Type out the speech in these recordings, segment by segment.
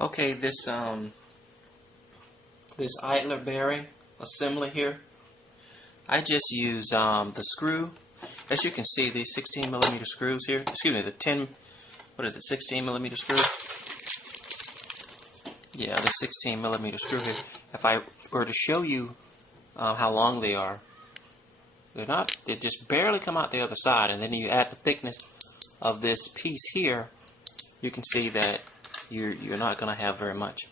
Okay, this idler bearing assembly here, I just use the screw. As you can see, these 16mm screws here, excuse me, the 16mm screw? Yeah, the 16mm screw here. If I were to show you how long they are, they just barely come out the other side, and then you add the thickness of this piece here, you can see that you're not going to have very much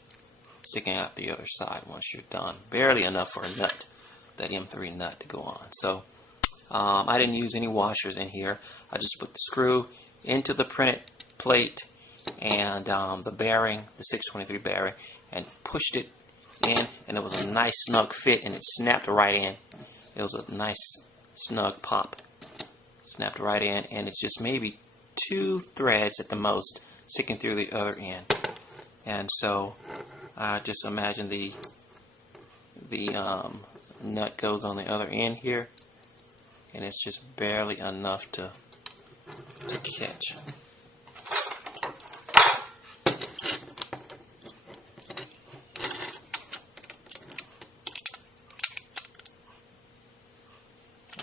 sticking out the other side once you're done. Barely enough for a nut, that M3 nut, to go on. So I didn't use any washers in here. I just put the screw into the printed plate and the bearing, the 623 bearing, and pushed it in, and it was a nice snug fit, and it snapped right in. It was a nice snug pop. Snapped right in, and it's just maybe 2 threads at the most sticking through the other end. And so just imagine the nut goes on the other end here, and it's just barely enough to catch.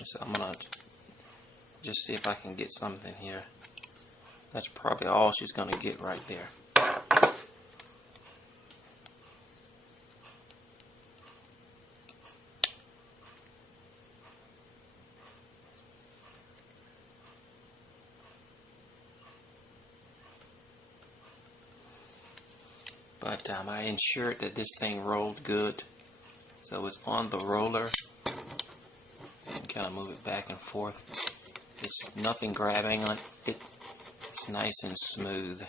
So I'm going to just see if I can get something here. That's probably all she's going to get right there. But I ensured that this thing rolled good. So it's on the roller. And kind of move it back and forth. It's nothing grabbing on it. It's nice and smooth.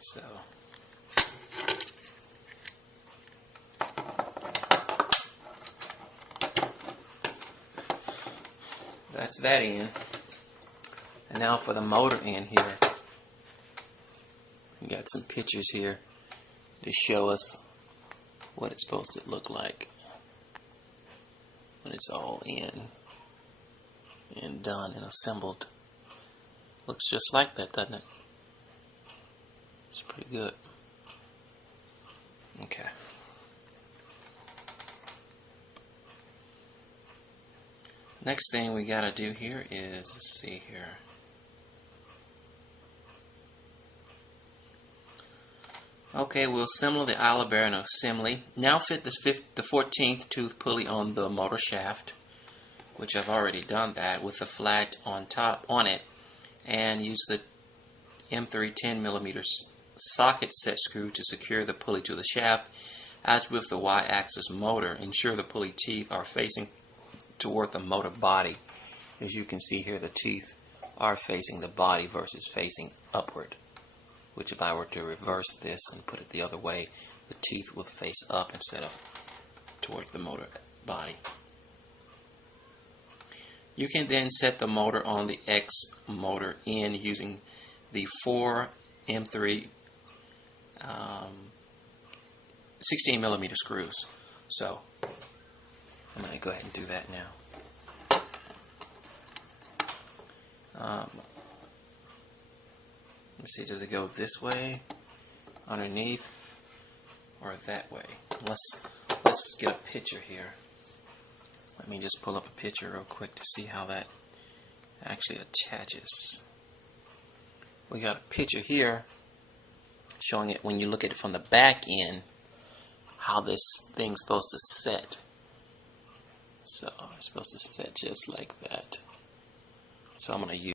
So that's that end. And now for the motor end here. We got some pictures here to show us what it's supposed to look like when it's all in and done and assembled. Looks just like that, doesn't it? It's pretty good. Okay. Next thing we gotta do here is, let's see here. Okay, we'll assemble the idler bearing assembly. Now fit the 14th tooth pulley on the motor shaft, which I've already done that, with the flat on top on it, and use the M3 10mm socket set screw to secure the pulley to the shaft. As with the Y-axis motor, ensure the pulley teeth are facing toward the motor body. As you can see here, the teeth are facing the body versus facing upward, which if I were to reverse this and put it the other way, the teeth would face up instead of toward the motor body. You can then set the motor on the X motor end using the 4 M3 16mm screws. So I'm going to go ahead and do that now. Let's see, does it go this way, underneath, or that way? Let's get a picture here. Let me just pull up a picture real quick to see how that actually attaches. We got a picture here showing it when you look at it from the back end, how this thing's supposed to set. So it's supposed to set just like that. So I'm going to use